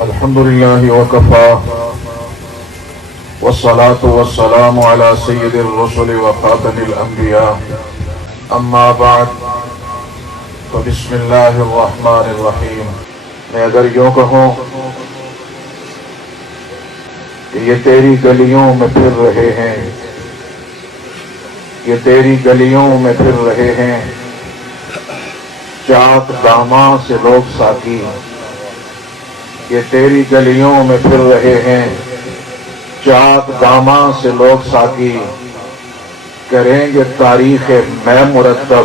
الحمد لله وكفى والصلاة والسلام على سيد الرسل وخاتم الأنبياء اما بعد فبسم اللہ الرحمن الرحیم۔ میں اگر یوں کہوں کہ یہ تیری گلیوں میں پھر رہے ہیں، یہ تیری گلیوں میں پھر رہے ہیں، چاک داماں سے لوگ ساقی، یہ تیری گلیوں میں پھر رہے ہیں، چاک داماں سے لوگ ساقی، کریں گے تاریخ میں مرتب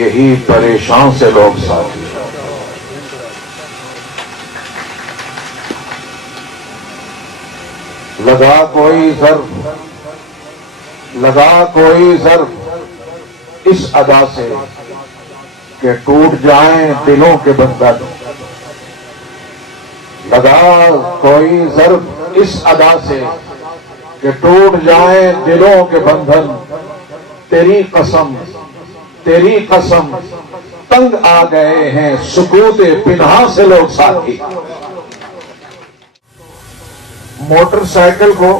یہی پریشان سے لوگ ساقی۔ لگا کوئی ضرب اس ادا سے کہ ٹوٹ جائیں دلوں کے بندھن، لگا کوئی ضرب اس ادا سے کہ ٹوٹ جائیں دلوں کے بندھن، تیری قسم تنگ آ گئے ہیں سکوت پنہاں سے لوگ ساتھی۔ موٹر سائیکل کو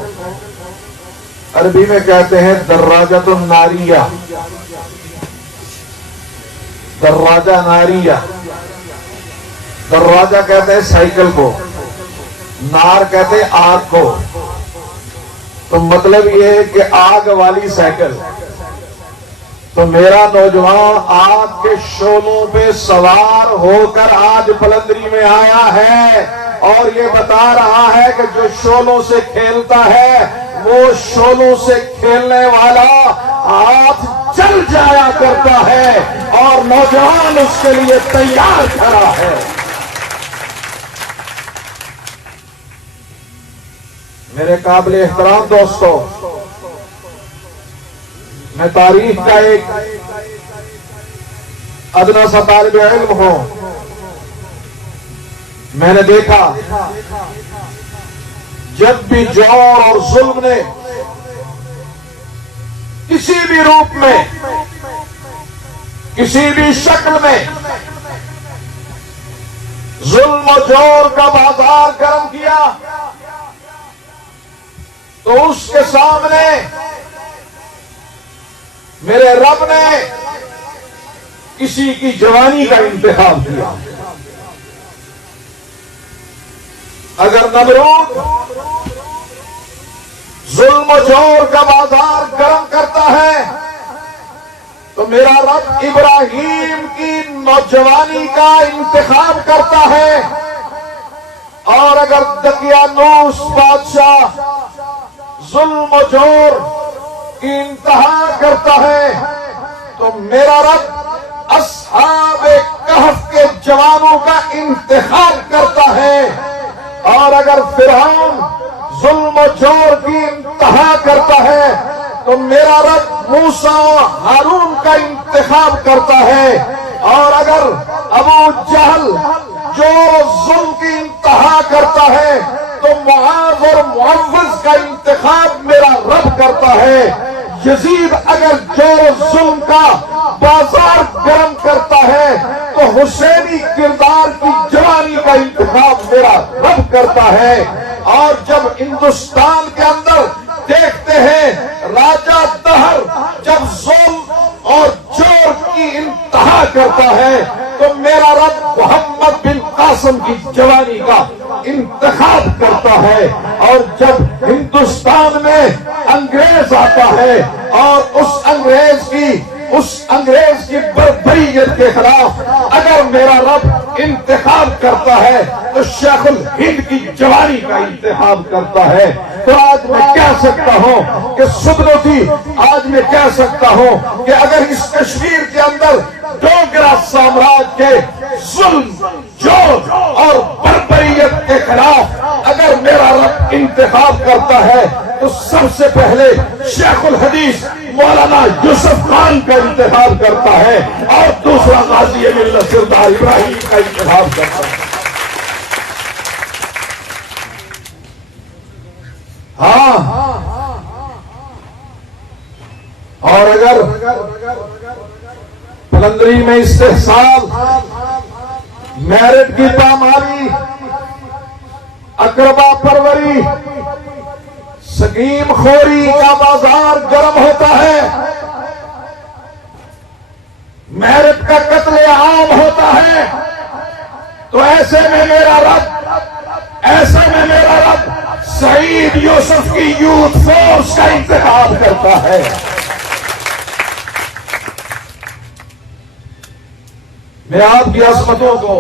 عربی میں کہتے ہیں دراجۃ الناریہ، دراجہ ناریہ۔ دراجہ کہتے ہیں سائیکل کو، نار کہتے ہیں آگ کو۔ تو مطلب یہ ہے کہ آگ والی سائیکل۔ تو میرا نوجوان آگ کے شعلوں پہ سوار ہو کر آج پلندری میں آیا ہے اور یہ بتا رہا ہے کہ جو شعلوں سے کھیلتا ہے وہ شعلوں سے کھیلنے والا ہاتھ جل جایا کرتا ہے اور نوجوان اس کے لیے تیار کھڑا ہے۔ میرے قابل احترام دوستو، میں تاریخ کا ایک ادنا سا طالب علم ہوں۔ میں نے دیکھا جب بھی جور اور ظلم نے کسی بھی روپ میں، کسی بھی شکل میں ظلم و جور کا بازار گرم کیا تو اس کے سامنے میرے رب نے کسی کی جوانی کا انتخاب کیا۔ اگر نمرود ظلم و جور کا بازار گرم کرتا ہے تو میرا رب ابراہیم کی نوجوانی کا انتخاب کرتا ہے، اور اگر دقیانوس بادشاہ ظلم و جور کی انتہا کرتا ہے تو میرا رب اصحاب کہف کے جوانوں کا انتخاب کرتا ہے، اور اگر فرعون ظلم و جور کی انتہا کرتا ہے تو میرا رب موسیٰ و ہارون کا انتخاب کرتا ہے، اور اگر ابو جہل جور و ظلم کی انتہا کرتا ہے تو معاذ اور معوذ کا انتخاب میرا رب کرتا ہے۔ یزید اگر جور و ظلم کا بازار گرم کرتا ہے تو حسینی کردار کی جوانی کا انتخاب میرا رب کرتا ہے۔ اور جب ہندوستان کے اندر دیکھتے ہیں راجہ دہر جب ظلم اور جور کی انتہا کرتا ہے تو میرا رب محمد بن قاسم کی جوانی کا انتخاب کرتا ہے۔ اور جب ہندوستان میں انگریز آتا ہے اور اس انگریز کی بربریت کے خلاف اگر میرا رب انتخاب کرتا ہے تو شیخ الہند کی جوانی کا انتخاب کرتا ہے۔ تو آج میں کہہ سکتا ہوں کہ سبنوتی، آج میں کہہ سکتا ہوں کہ اگر اس کشمیر کے اندر ڈوگرا سامراج کے ظلم، جور اور بربریت کے خلاف اگر میرا رب انتخاب کرتا ہے تو سب سے پہلے شیخ الحدیث مولانا یوسف خان کا انتخاب کرتا ہے اور دوسرا غازی ملت سردار ابراہیم کا انتخاب کرتا ہے۔ ہاں، اور اگر پلندری میں استحصال، میرٹ کی پامالی، اقربا پروری، سکیم خوری کا بازار گرم ہوتا ہے، میرٹ کا قتل عام ہوتا ہے، تو ایسے میں میرا رب سعید یوسف کی یوتھ فورس کا انتخاب کرتا ہے۔ میں آپ کی عظمتوں کو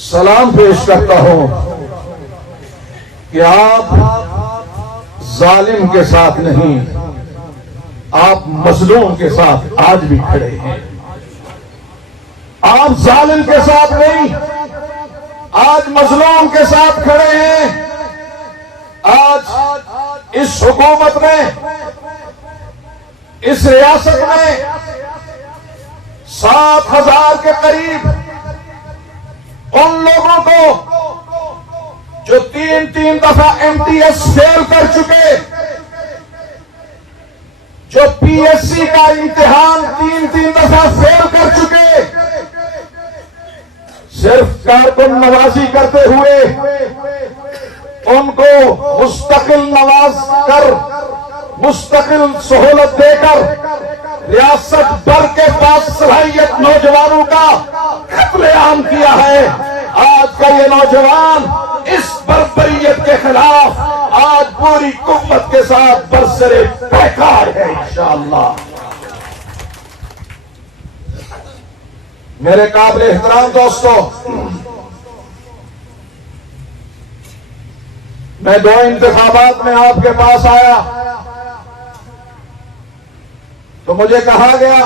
سلام پیش کرتا ہوں کہ آپ ظالم کے ساتھ نہیں، آپ مظلوم کے ساتھ آج بھی کھڑے ہیں۔ آپ ظالم کے ساتھ نہیں، آج مظلوم کے ساتھ کھڑے ہیں۔ آج اس حکومت میں، اس ریاست میں 7,000 کے قریب ان لوگوں کو جو تین دفعہ MTS فیل کر چکے، جو PSC کا امتحان تین دفعہ فیل کر چکے، صرف کارکن نوازی کرتے ہوئے ان کو مستقل نواز کر، مستقل سہولت دے کر ریاست بھر کے پاس صلاحیت نوجوانوں کا قتل عام کیا ہے۔ آج کا یہ نوجوان اس بربریت کے خلاف آج پوری قوت کے ساتھ برسرے پیکار ہے انشاءاللہ۔ میرے قابل احترام دوستو، میں 2 انتخابات میں آپ کے پاس آیا تو مجھے کہا گیا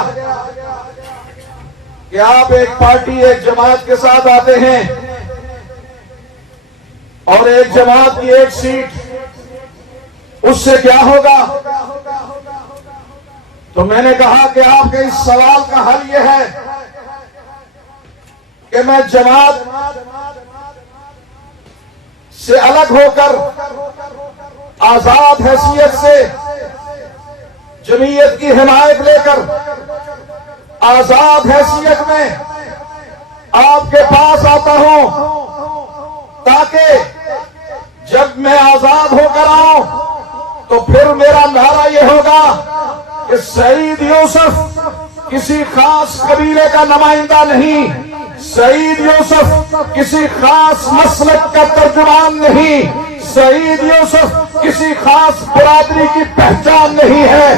کہ آپ ایک پارٹی، ایک جماعت کے ساتھ آتے ہیں اور ایک جماعت کی ایک سیٹ، اس سے کیا ہوگا؟ تو میں نے کہا کہ آپ کے اس سوال کا حل یہ ہے کہ میں جماعت سے الگ ہو کر آزاد حیثیت سے جمعیت کی حمایت لے کر آزاد حیثیت میں آپ کے پاس آتا ہوں، تاکہ جب میں آزاد ہو کر آؤں تو پھر میرا نعرہ یہ ہوگا کہ سعید یوسف کسی خاص قبیلے کا نمائندہ نہیں، سعید یوسف کسی خاص مسلک کا ترجمان نہیں، سعید یوسف کسی خاص برادری کی پہچان نہیں ہے،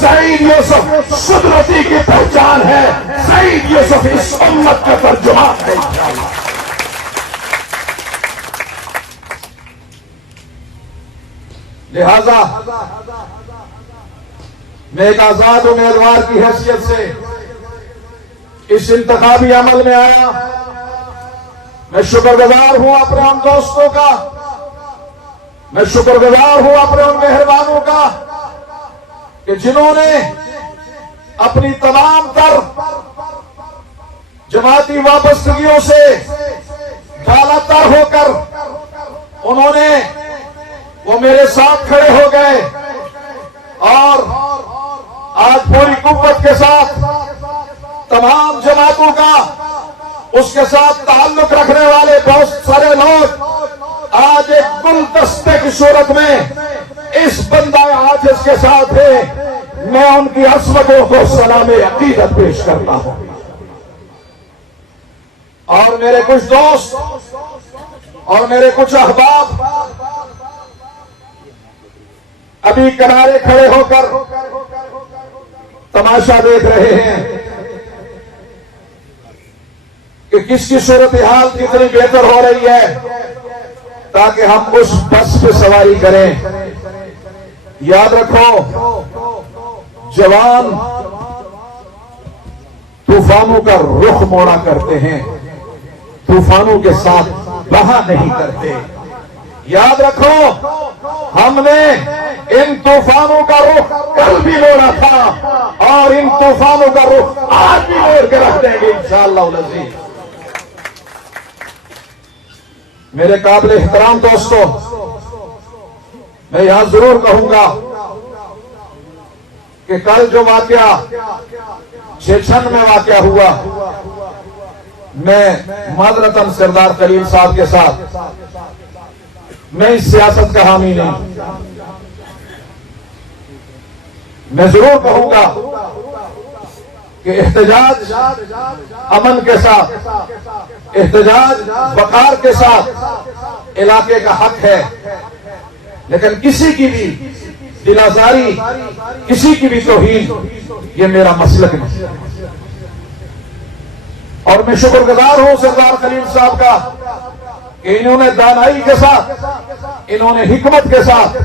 سعید یوسف قدرتی کی پہچان ہے، سعید یوسف اس امت کا ترجمان ہے انشاءاللہ۔ لہذا میں ایک آزاد امیدوار کی حیثیت سے اس انتخابی عمل میں آیا۔ میں شکر گزار ہوں اپنے ان دوستوں کا، میں شکر گزار ہوں اپنے ان مہربانوں کا کہ جنہوں نے اپنی تمام تر جماعتی وابستگیوں سے بالا تر ہو کر انہوں نے وہ میرے ساتھ کھڑے ہو گئے، اور آج پوری قوت کے ساتھ تمام جماعتوں کا اس کے ساتھ تعلق رکھنے والے بہت سارے لوگ آج ایک گلدستے کی صورت میں اس بندہ عاجز کے ساتھ ہیں۔ میں ان کی عظمتوں کو سلام عقیدت پیش کرتا ہوں، اور میرے کچھ دوست اور میرے کچھ احباب ابھی کنارے کھڑے ہو کر تماشا دیکھ رہے ہیں کہ کس کی صورتحال کتنی بہتر ہو رہی ہے، تاکہ ہم اس بس پہ سواری کریں۔ یاد رکھو، جوان طوفانوں کا رخ موڑا کرتے ہیں، طوفانوں کے ساتھ بہا نہیں کرتے۔ یاد رکھو، ہم نے ان طوفانوں کا رخ کل بھی موڑا تھا اور ان طوفانوں کا رخ آج بھی موڑ کے رکھ دیں گے انشاءاللہ العزیز۔ میرے قابل احترام دوستو، میں یہاں ضرور کہوں گا کہ کل جو واقعہ چیچن میں واقعہ ہوا، میں معذرتاً سردار خلیل صاحب کے ساتھ میں اس سیاست کا حامی نہیں. میں ضرور کہوں گا کہ احتجاج امن کے ساتھ، احتجاج وقار کے ساتھ علاقے کا حق ہے، لیکن کسی کی بھی دل آزاری، کسی کی بھی توہین، یہ میرا مسلک نہیں. اور میں شکر گزار ہوں سردار خلیل صاحب کا کہ انہوں نے دانائی کے ساتھ، انہوں نے حکمت کے ساتھ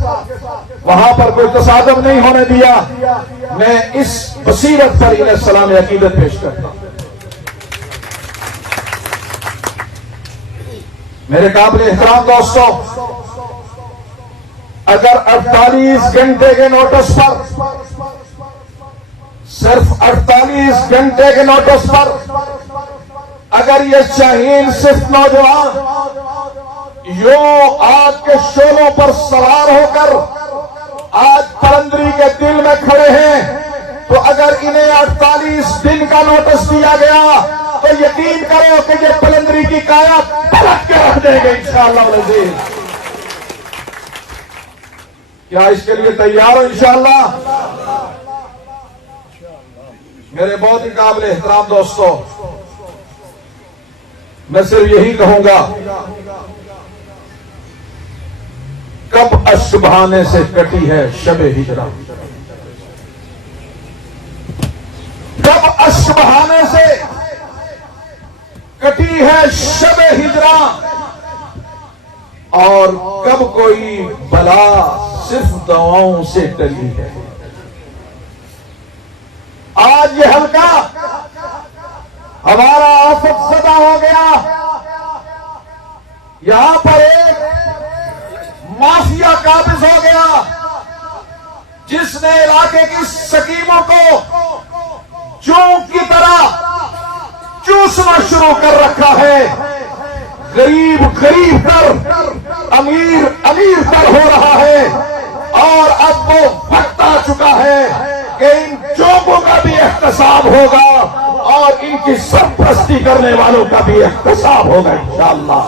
وہاں پر کوئی تصادم نہیں ہونے دیا. میں اس بصیرت پر انہیں سلام عقیدت پیش کرتا ہوں. میرے قابل احترام دوستوں، اگر 48 گھنٹے کے نوٹس پر، صرف 48 گھنٹے کے نوٹس پر اگر یہ شاہین صرف نوجوان یوں آگ کے شعلوں پر سوار ہو کر آج پرندری کے دل میں کھڑے ہیں، تو اگر انہیں 48 دن کا نوٹس دیا گیا تو یقین کرو کہ یہ پرندری کی کایا پلٹ کے رکھ دیں گے انشاءاللہ العزیز. کیا اس کے لیے تیار ہو انشاءاللہ؟ میرے بہت ہی قابل احترام دوستوں، میں صرف یہی کہوں گا، کب اشبہانے سے کٹی ہے شب ہجرا، کب اشبہانے سے کٹی ہے شب ہجرا، اور کب کوئی بلا صرف دواؤں سے ٹلی ہے. آج یہ حلقہ ہمارا آفت زدہ ہو گیا. یہاں پر ایک مافیا قابض ہو گیا جس نے علاقے کی سکیموں کو چونک کی طرح چوسنا شروع کر رکھا ہے. غریب غریب تر، امیر امیر تر ہو رہا ہے، اور اب وہ وقت آ چکا ہے کہ ان چوکوں کا بھی احتساب ہوگا اور ان کی سرپرستی کرنے والوں کا بھی احتساب ہوگا انشاءاللہ.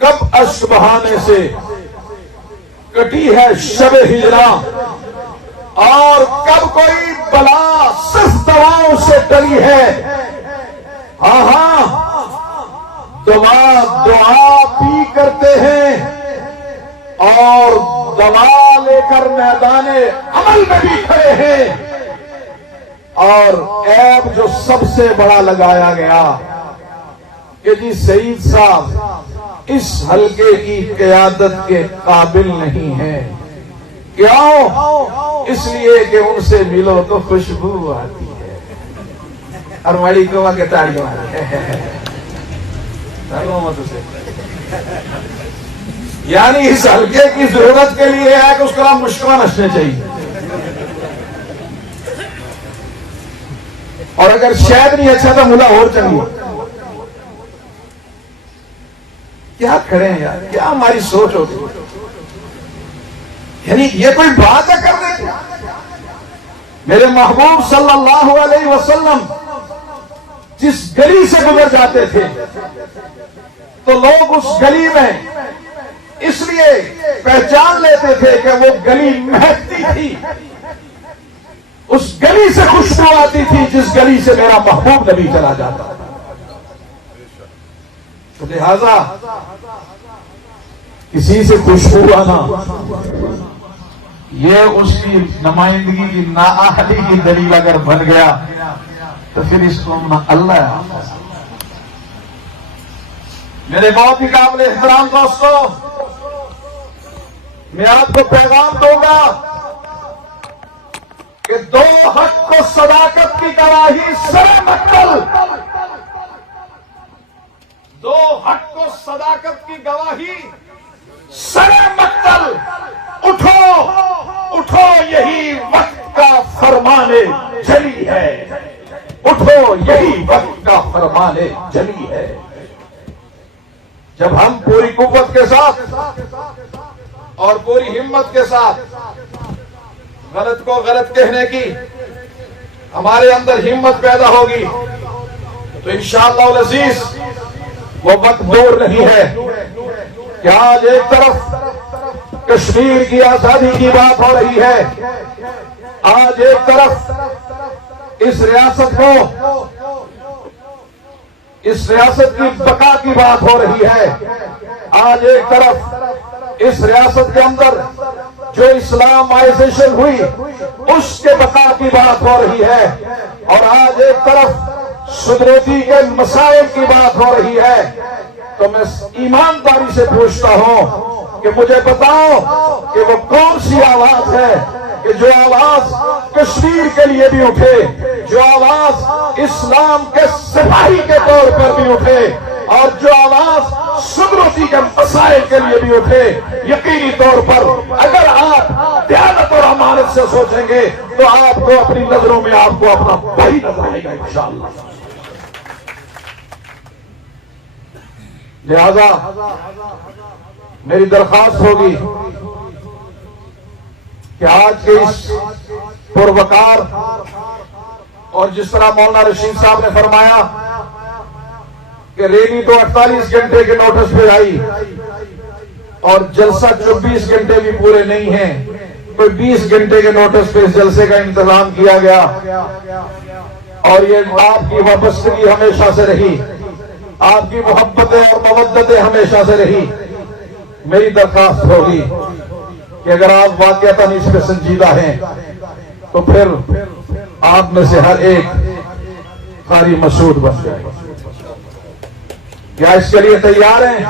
کب اشبہانے سے کٹی ہے شب ہجرا، اور کب کوئی بلا صرف دواؤں سے ٹلی ہے. ہاں دعا بھی کرتے ہیں اور دوا لے کر میدان عمل میں بھی کھڑے ہیں. اور عیب جو سب سے بڑا لگایا گیا کہ جی سعید صاحب اس حلقے کی قیادت کے قابل نہیں ہے. کیوں؟ اس لیے کہ ان سے ملو تو خوشبو آتی ہے. اور مڑی کو کے تاڑیوں یعنی اس حلقے کی ضرورت کے لیے ہے کہ اس کا مشکل نچنے چاہیے. اور اگر شاید نہیں اچھا تو ملا اور چاہیے. کیا کھڑے ہیں یار، کیا ہماری سوچ ہوتی ہے؟ یعنی یہ کوئی بات ہے کرنے کی؟ میرے محبوب صلی اللہ علیہ وسلم جس گلی سے گزر جاتے تھے تو لوگ اس گلی میں اس لیے پہچان لیتے تھے کہ وہ گلی مہکتی تھی، اس گلی سے خوشبو آتی تھی جس گلی سے میرا محبوب نبی چلا جاتا. تو لہذا کسی سے خوشبو آنا یہ اس کی نمائندگی کی نااہلی کی دلیل اگر بن گیا تو پھر اس کو نہ اللہ ہے. میرے بہت ہی قابل احترام دوستوں، میں آپ کو پیغام دوں گا کہ دو حق کو صداقت کی گواہی سر مقتل، دو حق کو صداقت کی گواہی سر مقتل. اٹھو اٹھو یہی وقت کا فرمانے جلی ہے، اٹھو یہی وقت کا فرمانے جلی ہے. جب ہم پوری قوت کے ساتھ اور پوری ہمت کے ساتھ غلط کو غلط کہنے کی ہمارے اندر ہمت پیدا ہوگی تو انشاءاللہ العزیز وہ وقت دور نہیں ہے کہ آج ایک طرف کشمیر کی آزادی کی بات ہو رہی ہے، آج ایک طرف اس ریاست کی بقا کی بات ہو رہی ہے، آج ایک طرف اس ریاست کے اندر جو اسلامائزیشن ہوئی اس کے بقا کی بات ہو رہی ہے، اور آج ایک طرف سدریتی کے مسائل کی بات ہو رہی ہے۔ تو میں ایمانداری سے پوچھتا ہوں کہ مجھے بتاؤ کہ وہ کون سی آواز ہے کہ جو آواز کشمیر کے لیے بھی اٹھے، جو آواز اسلام کے سپاہی کے طور پر بھی اٹھے، اور جو آواز سدریتی کے مسائل کے لیے بھی اٹھے۔ یقینی طور پر اگر آپ دیانت اور امانت سے سوچیں گے تو آپ کو اپنی نظروں میں آپ کو اپنا بھائی نظر آئے گا انشاءاللہ۔ لہذا میری درخواست ہوگی کہ آج کے اس پروقار، اور جس طرح مولانا رشید صاحب نے فرمایا کہ ریلی تو 48 گھنٹے کے نوٹس پہ آئی اور جلسہ 24 گھنٹے بھی پورے نہیں ہیں، کوئی 20 گھنٹے کے نوٹس پہ اس جلسے کا انتظام کیا گیا، اور یہ آپ کی وابستگی ہمیشہ سے رہی، آپ کی محبتیں اور مودتیں ہمیشہ سے رہی۔ میری درخواست ہوگی کہ اگر آپ واقعتاً اس پہ سنجیدہ ہیں تو پھر آپ میں سے ہر ایک قاری مسعود بن جائے۔ کیا اس کے لیے تیار ہیں؟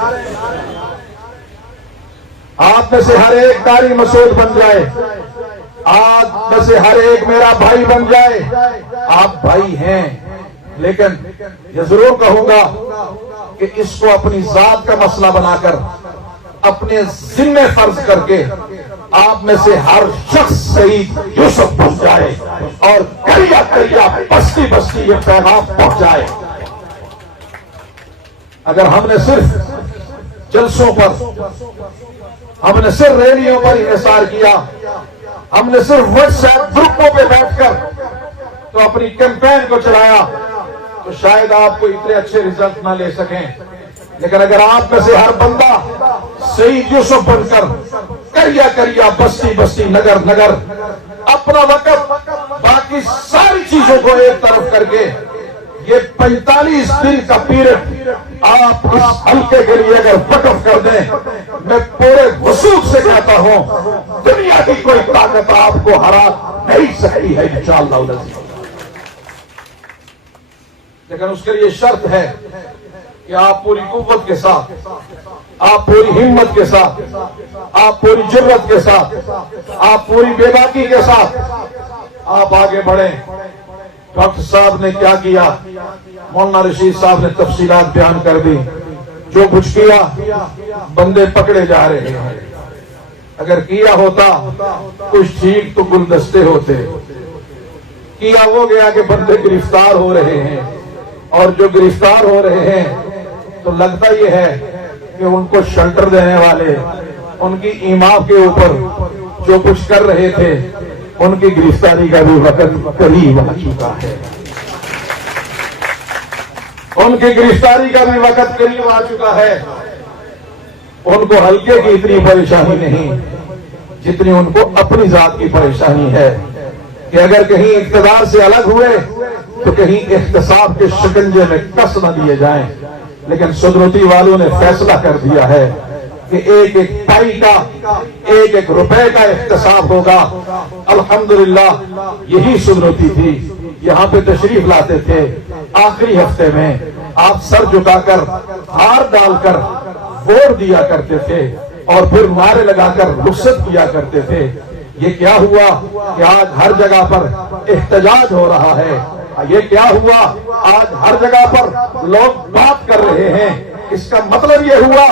آپ میں سے ہر ایک قاری مسعود بن جائے، آپ میں سے ہر ایک میرا بھائی بن جائے۔ آپ بھائی ہیں، لیکن یہ ضرور کہوں گا کہ اس کو اپنی ذات کا مسئلہ بنا کر، اپنے ذمے فرض کر کے آپ میں سے ہر شخص سعید یوسف بن جائے اور کریا کریا بستی بستی یہ پیغام پہنچائے۔ اگر ہم نے صرف جلسوں پر، ہم نے صرف ریلیوں پر انحصار کیا، ہم نے صرف واٹس ایپ گروپوں پہ بیٹھ کر تو اپنی کیمپین کو چلایا تو شاید آپ کو اتنے اچھے ریزلٹ نہ لے سکیں، لیکن اگر آپ میں سے ہر بندہ سعید یوسف بن کر کریا کریا بستی بستی نگر نگر اپنا وقت باقی ساری چیزوں کو ایک طرف کر کے یہ 45 دن کا پیریڈ آپ اس حلقے کے لیے اگر وقف کر دیں، میں پورے وصول سے کہتا ہوں دنیا کی کوئی طاقت آپ کو ہرا نہیں سکتی ہے انشاءاللہ۔ لیکن اس کے لیے شرط ہے کہ آپ پوری قوت کے ساتھ، آپ پوری ہمت کے ساتھ، آپ پوری جرت کے ساتھ، آپ پوری بے باکی کے ساتھ آپ آگے بڑھیں۔ ڈاکٹر صاحب نے کیا کیا، مولانا رشید صاحب نے تفصیلات بیان کر دی، جو کچھ کیا بندے پکڑے جا رہے ہیں۔ اگر کیا ہوتا کچھ ٹھیک تو گلدستے ہوتے، کیا وہ گیا کہ بندے گرفتار ہو رہے ہیں، اور جو گرفتار ہو رہے ہیں تو لگتا یہ ہے کہ ان کو شیلٹر دینے والے ان کی ایما کے اوپر جو کچھ کر رہے تھے ان کی گرفتاری کا بھی وقت قریب آ چکا ہے، ان کی گرفتاری کا بھی وقت قریب آ چکا ہے۔ ان کو حلقے کی اتنی پریشانی نہیں جتنی ان کو اپنی ذات کی پریشانی ہے کہ اگر کہیں اقتدار سے الگ ہوئے تو کہیں احتساب کے شکنجے میں کس نہ دیے جائیں۔ لیکن سدریتی والوں نے فیصلہ کر دیا ہے کہ ایک ایک پائی کا، ایک ایک روپے کا احتساب ہوگا۔ الحمدللہ یہی سدریتی تھی، یہاں پہ تشریف لاتے تھے آخری ہفتے میں، آپ سر جھکا کر ہار ڈال کر ووٹ دیا کرتے تھے اور پھر نعرے لگا کر رخصت کیا کرتے تھے۔ یہ کیا ہوا کہ آج ہر جگہ پر احتجاج ہو رہا ہے، یہ کیا ہوا آج ہر جگہ پر لوگ بات کر رہے ہیں۔ اس کا مطلب یہ ہوا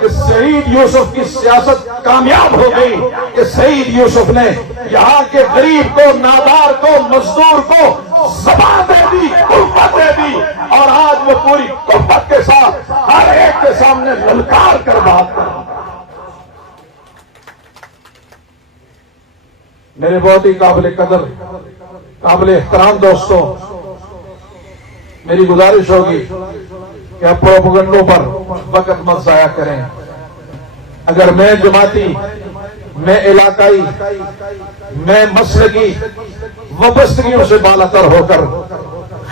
کہ سعید یوسف کی سیاست کامیاب ہو گئی کہ سعید یوسف نے یہاں کے غریب کو، نادار کو، مزدور کو زبان دے دی، قوت دے دی، اور آج وہ پوری قوت کے ساتھ ہر ایک کے سامنے للکار کر بات کر رہا ہے۔ میرے بہت ہی قابل قدر، قابل احترام دوستوں، میری گزارش ہوگی کہ آپ پروپیگنڈوں پر وقت مت ضائع کریں. اگر میں جماعتی، میں علاقائی، میں مسلکی وابستگیوں سے بالا تر ہو کر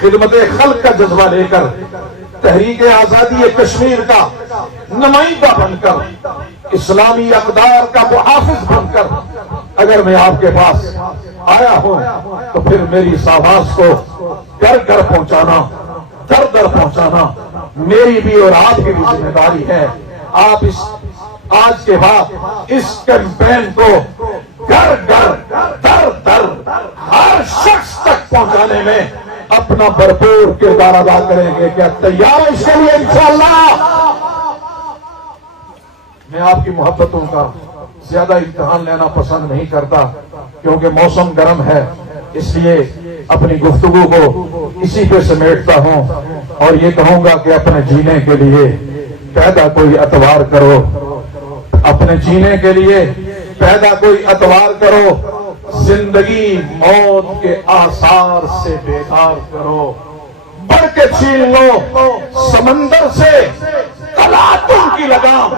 خدمت خلق کا جذبہ لے کر تحریک آزادی کشمیر کا نمائندہ بن کر اسلامی اقدار کا محافظ بن کر اگر میں آپ کے پاس آیا ہوں تو پھر میری اس آواز کو گھر گھر پہنچانا، در در پہنچانا میری بھی اور آپ کی بھی ذمہ داری ہے. آپ اس آج کے بعد اس کیمپین کو گھر گھر در در ہر شخص تک پہنچانے میں اپنا بھرپور کردار ادا کریں گے. کیا تیار ہے اس کے لیے؟ انشاءاللہ. میں آپ کی محبتوں کا زیادہ امتحان لینا پسند نہیں کرتا کیونکہ موسم گرم ہے، اس لیے اپنی گفتگو کو اسی پہ سمیٹتا ہوں اور یہ کہوں گا کہ اپنے جینے کے لیے پیدا کوئی اتوار کرو، اپنے جینے کے لیے پیدا کوئی اتوار کرو، زندگی موت کے آثار سے بیدار کرو، بڑھ کے چھین لو سمندر سے تلاطم کی لگام،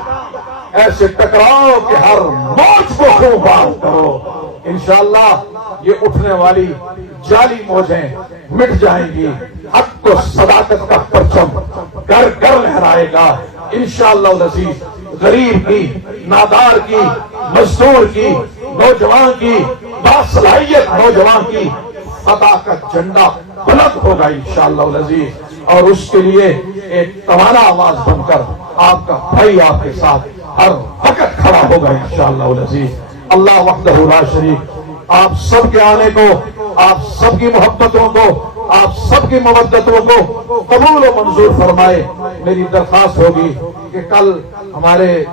ایسے ٹکراؤ کہ ہر موج کو خوب بات کرو. انشاءاللہ یہ اٹھنے والی جعلی موجیں مٹ جائیں گی، حق و صداقت کا پرچم گھر گھر لہرائے گا انشاءاللہ العزیز. غریب کی، نادار کی، مزدور کی، نوجوان کی، باصلاحیت نوجوان کی فتح کا جھنڈا بلند ہوگا انشاءاللہ العزیز. اور اس کے لیے ایک توانا آواز بن کر آپ کا بھائی آپ کے ساتھ ہر وقت کھڑا ہوگا انشاءاللہ العزیز. اللہ وحدہ لا شریک آپ سب کے آنے کو، آپ سب کی محبتوں کو، آپ سب کی مودتوں کو قبول و منظور فرمائے. میری درخواست ہوگی کہ کل ہمارے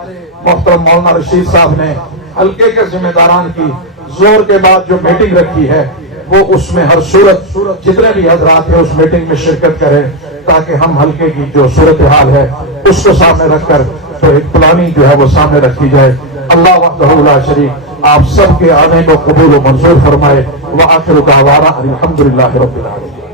محترم مولانا رشید صاحب نے حلقے کے ذمہ داران کی زور کے بعد جو میٹنگ رکھی ہے وہ اس میں ہر صورت جتنے بھی حضرات ہیں اس میٹنگ میں شرکت کریں تاکہ ہم حلقے کی جو صورتحال ہے اس کو سامنے رکھ کر تو ایک پلاننگ جو ہے وہ سامنے رکھی جائے. اللہ وحدہ لا شریک آپ سب کے آنے کو قبول و منظور فرمائے. وآخر دعوانا الحمدللہ رب العالمین.